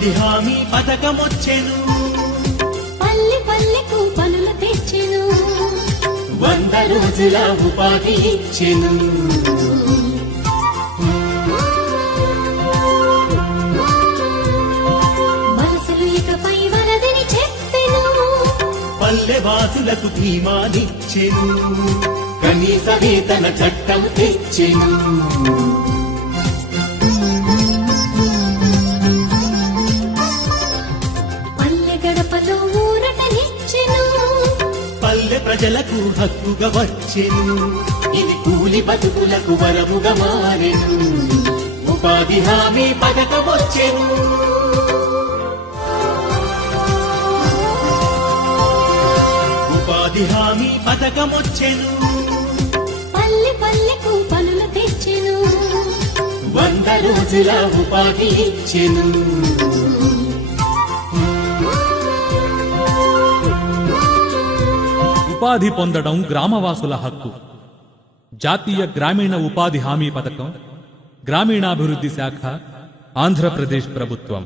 ఉపాధి హామీ పథకమొచ్చెను, పల్లె పల్లెకు పనులు తెచ్చెను, 100 రోజుల ఉపాధి ఇచ్చెను. వలసలు ఇకపై వలదని చెప్పెను, పల్లెవాసులకు ధీమానిచ్చెను, కనీస వేతన చట్టం తెచ్చెను. పల్లె గడపలో ఊరటనిచ్చెను, పల్లె ప్రజలకు హక్కుగా వచ్చెను, ఇది కూలి బతుకులకు వరముగా మారెను. ఉపాధి హామీ పథకమొచ్చెను. ఉపాధి హామీ పథకమొచ్చెను, పల్లె పల్లెకు పనులు తెచ్చెను, 100 రోజుల ఉపాధి ఇచ్చెను. ఉపాధి పొందడం గ్రామవాసుల హక్కు. జాతీయ గ్రామీణ ఉపాధి హామీ పథకం, గ్రామీణాభివృద్ధి శాఖ, ఆంధ్రప్రదేశ్ ప్రభుత్వం.